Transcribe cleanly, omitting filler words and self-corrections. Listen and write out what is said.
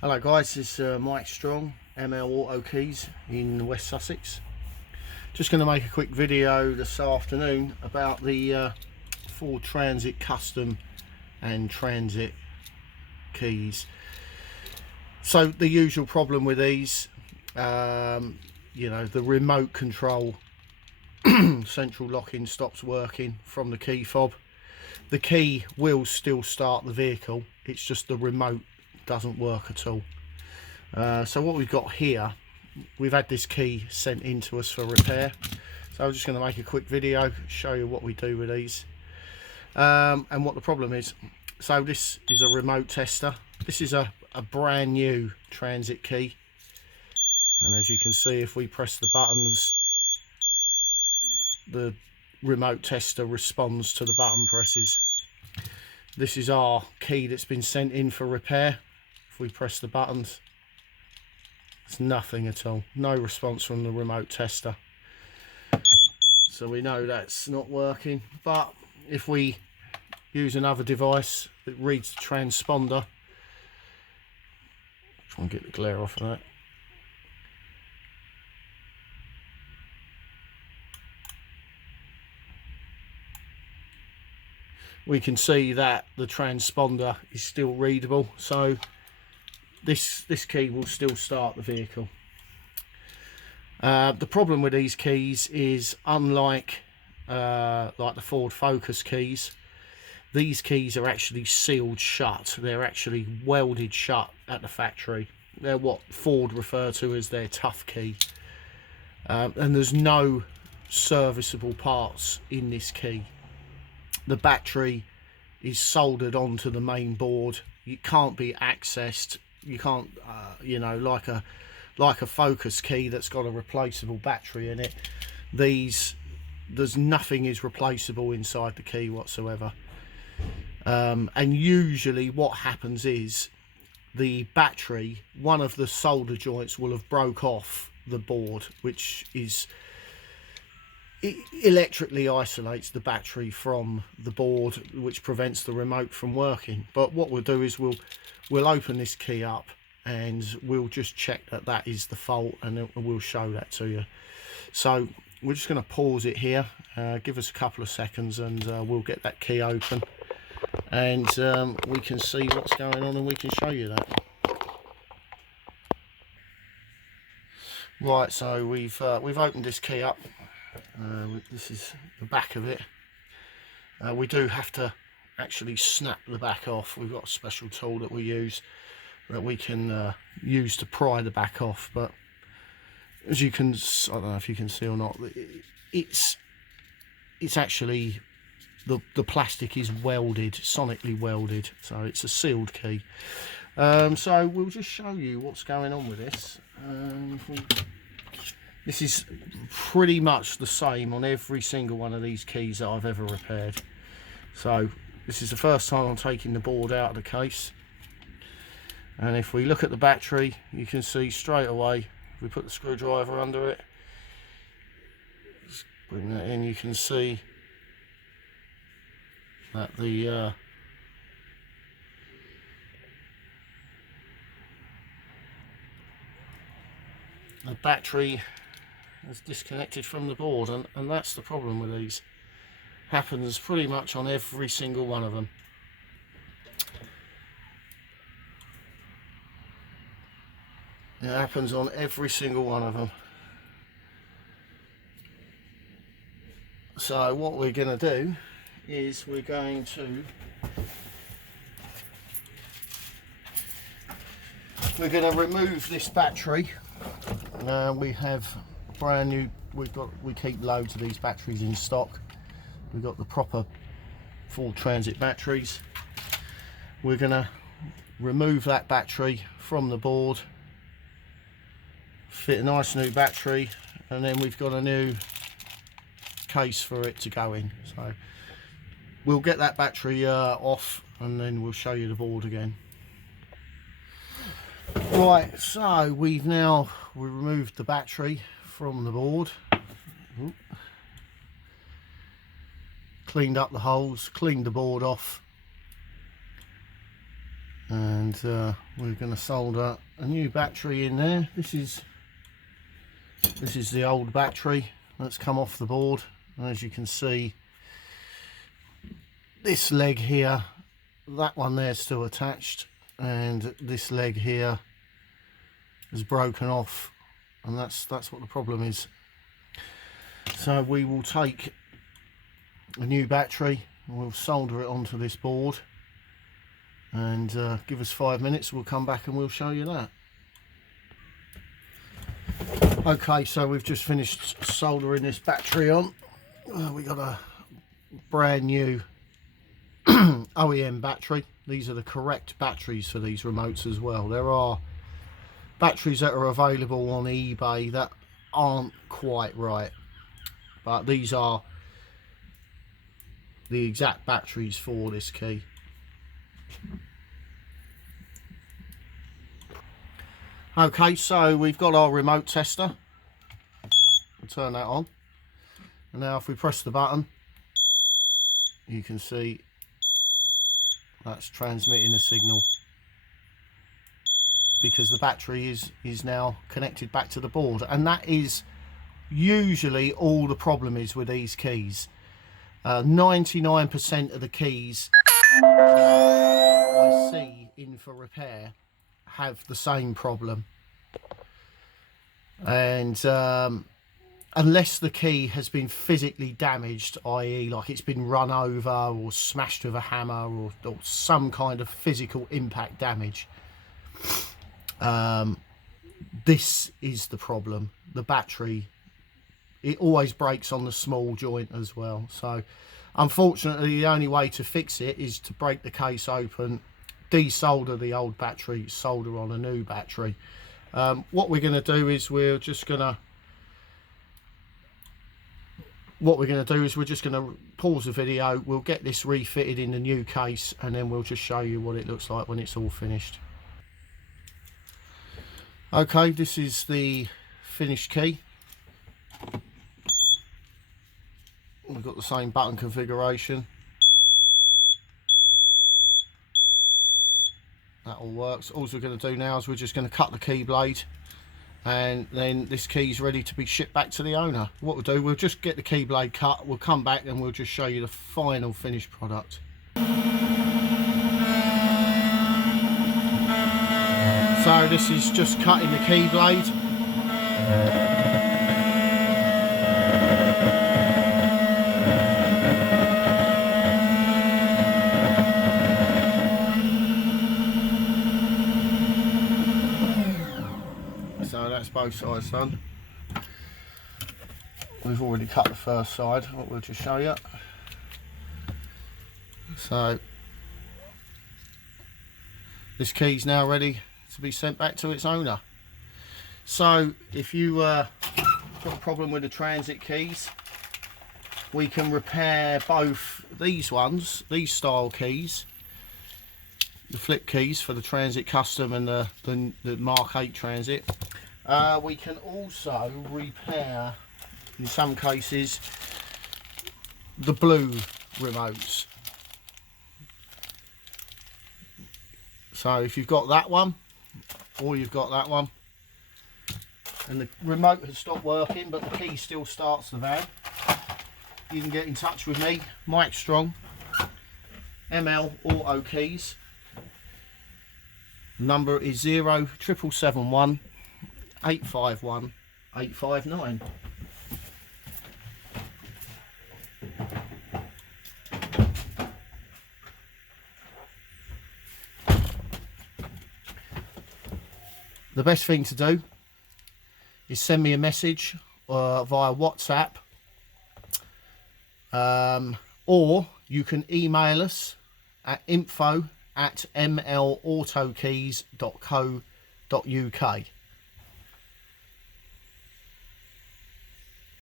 Hello guys, this is Mike Strong, ML Auto Keys in West Sussex. Just going to make a quick video this afternoon about the Ford Transit Custom and Transit keys. So the usual problem with these, you know, the remote control central locking stops working from the key fob. The key will still start the vehicle, it's just the remote doesn't work at all. So what we've got here, we've had this key sent in to us for repair, so I'm just going to make a quick video, show you what we do with these and what the problem is. So this is a remote tester. This is a brand new transit key, and as you can see, if we press the buttons, the remote tester responds to the button presses. This is our key that's been sent in for repair. If we press the buttons, it's nothing at all, no response from the remote tester, so we know that's not working. But if we use another device that reads the transponder, try and get the glare off of that, we can see that the transponder is still readable, so this key will still start the vehicle. The problem with these keys is, unlike like the Ford Focus keys, these keys are actually sealed shut. They're actually welded shut at the factory. They're what Ford refer to as their tough key, and there's no serviceable parts in this key. The battery is soldered onto the main board. It can't be accessed. You can't, you know, like a Focus key that's got a replaceable battery in it. There's nothing is replaceable inside the key whatsoever. And usually what happens is the battery, one of the solder joints will have broke off the board, which is, it electrically isolates the battery from the board, which prevents the remote from working. But what we'll do is we'll open this key up and we'll just check that that is the fault, and then we'll show that to you. So we're just going to pause it here, give us a couple of seconds, and we'll get that key open, and we can see what's going on and we can show you that. Right, so we've opened this key up. This is the back of it. We do have to actually snap the back off. We've got a special tool that we use that we can use to pry the back off, but as you can, I don't know if you can see or not, it's actually the plastic is welded, sonically welded, so it's a sealed key. So we'll just show you what's going on with this. This is pretty much the same on every single one of these keys that I've ever repaired. So this is the first time I'm taking the board out of the case, and if we look at the battery, you can see straight away, if we put the screwdriver under it, just bring that in, you can see that the battery is disconnected from the board, and that's the problem with these. Happens pretty much on every single one of them. It happens on every single one of them. So what we're going to do is we're going to remove this battery. We have brand new, we keep loads of these batteries in stock. We've got the proper Ford Transit batteries. We're going to remove that battery from the board, fit a nice new battery, and then we've got a new case for it to go in. So we'll get that battery off, and then we'll show you the board again. Right, so we removed the battery from the board. Ooh. Cleaned up the holes, cleaned the board off, and we're going to solder a new battery in there. This is the old battery that's come off the board, and as you can see, this leg here, that one there is still attached, and this leg here is broken off, and that's what the problem is. So we will take a new battery and we'll solder it onto this board, and give us 5 minutes, we'll come back and we'll show you that. Okay, so we've just finished soldering this battery on. We got a brand new OEM battery. These are the correct batteries for these remotes as well. There are batteries that are available on eBay that aren't quite right, but these are the exact batteries for this key. Okay, so we've got our remote tester. We'll turn that on, and now if we press the button, you can see that's transmitting a signal, because the battery is now connected back to the board. And that is usually all the problem is with these keys. 99% of the keys I see in for repair have the same problem, and unless the key has been physically damaged, i.e. like it's been run over or smashed with a hammer, or some kind of physical impact damage, this is the problem. The battery, it always breaks on the small joint as well. So unfortunately the only way to fix it is to break the case open, desolder the old battery, solder on a new battery. What we're going to do is we're just going to pause the video, we'll get this refitted in the new case, and then we'll just show you what it looks like when it's all finished. Okay, this is the finished key. We've got the same button configuration. That all works. All we're going to do now is we're just going to cut the key blade, and then this key's ready to be shipped back to the owner. What we'll do, we'll just get the key blade cut, we'll come back and we'll just show you the final finished product. So this is just cutting the key blade. So that's both sides done. We've already cut the first side, what we'll just show you. So this key's now ready to be sent back to its owner. So if you got a problem with the transit keys, we can repair both these ones, these style keys, the flip keys for the Transit Custom and the Mark 8 Transit. We can also repair, in some cases, the blue remotes. So if you've got that one, or you've got that one, and the remote has stopped working but the key still starts the van, you can get in touch with me, Mike Strong, ML Auto Keys. Number is 07771 851 859. The best thing to do is send me a message via WhatsApp, or you can email us at info@mlautokeyes.co.uk.